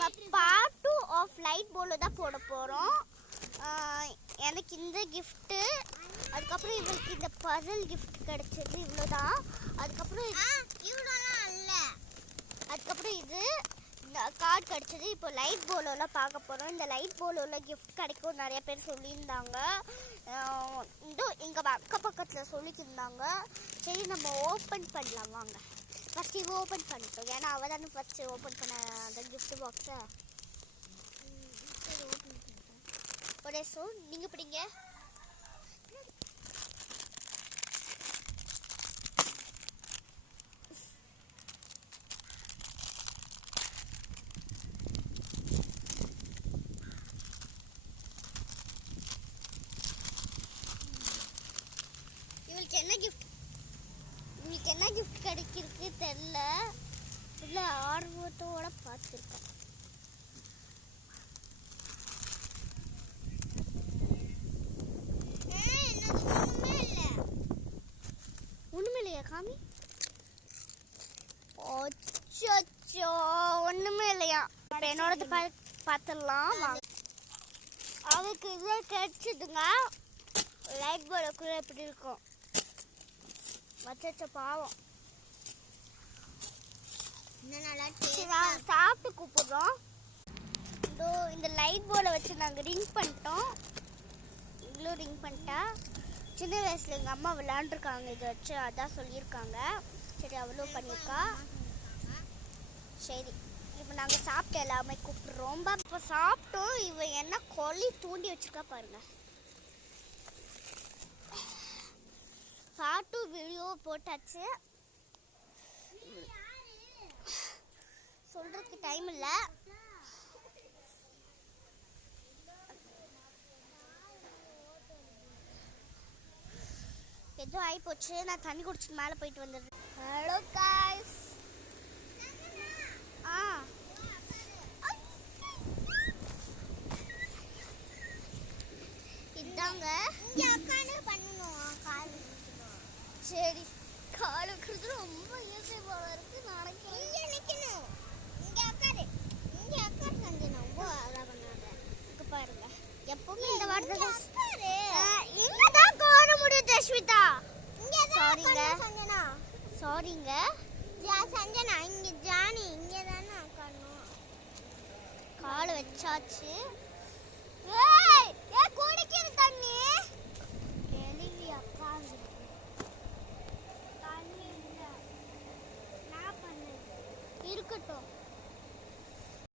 நம்ம part 2 of light போல தான் போட போகிறோம். எனக்கு இந்த கிஃப்ட்டு, அதுக்கப்புறம் இவருக்கு இந்த பசில் கிஃப்ட் கிடைச்சது, இவ்வளோதான். அதுக்கப்புறம் இவ்வளோலாம் இல்லை, அதுக்கப்புறம் இது கார்டு கிடச்சிது. இப்போ லைட் போலோலாம் பார்க்க போகிறோம். இந்த லைட் போலோவில் கிஃப்ட் கிடைக்கும் நிறைய பேர் சொல்லியிருந்தாங்க. எங்கள் அக்க பக்கத்தில் சொல்லியிருந்தாங்க. சரி நம்ம ஓப்பன் பண்ணலாம் வாங்க. ஃபஸ்ட்டு இவ ஓப்பன் பண்ணிட்டோம், ஏன்னா அவள் தானே ஃபஸ்ட்டு ஓப்பன் பண்ண அந்த கிஃப்ட் பாக்ஸை. ஒரே நீங்கள் பிடிங்க. இவளுக்கு என்ன கிஃப்ட் கிடைக்கிறதுக்கு தெரியல. இல்லை ஆர்வத்தோட பார்த்துருக்கேன். ஒண்ணுமே இல்லையா காமி? ஓச்சோ ஒண்ணுமே இல்லையா? இப்போ என்னோடது பார்த்துடலாம் வாங்க. அவருக்கு இது கிடைச்சதுங்க. லைட் போர்டுக்குள்ள எப்படி இருக்கும் வச்ச பாவம். சாப்பிட்டு கூப்பிடுறோம். இந்த லைட் போர்டை வச்சு நாங்கள் ரிங் பண்ணிட்டோம். இவ்வளோ ரிங் பண்ணிட்டா. சின்ன வயசில் எங்கள் அம்மா விளையாண்டுருக்காங்க இதை வச்சு, அதான் சொல்லியிருக்காங்க. சரி அவ்வளோ பண்ணியிருக்கா. சரி இப்போ நாங்கள் சாப்பிட்டு எல்லாமே கூப்பிட்றோம். இப்போ சாப்பிட்டோம். இவன் என்ன கொல்லி தூண்டி வச்சுருக்கா பாருங்க. பாட்டு வீடியோ போட்டாச்சு. சொல்றதுக்கு டைம் இல்லை. ஏதோ ஆகி போச்சு. நான் தண்ணி குடிச்சிட்டு மேலே போயிட்டு வந்துடுறேன். Hello guys. இதாங்க சரி, கால் வைக்கிறது ரொம்ப ஈஸி போல இருக்கு. நாளைக்கு இங்கே நிற்கணும். இங்கே உட்காரு, இங்கே உட்காரு சஞ்சனா. ரொம்ப அழகாக பண்ணாத. இங்கே பாருங்க, எப்பவுமே இந்த வார்த்தை இங்கே தான் கோர முடியும் ஜஸ்விதா. சாரிங்க சஞ்சனா, சாரிங்க சஞ்சனா. இங்கே ஜானி இங்கே தானே உட்காரணும். கால் வச்சாச்சு. ஏய் ஏ குடிக்கிற தண்ணி கேள்வி உட்காந்து இருக்கட்டும்.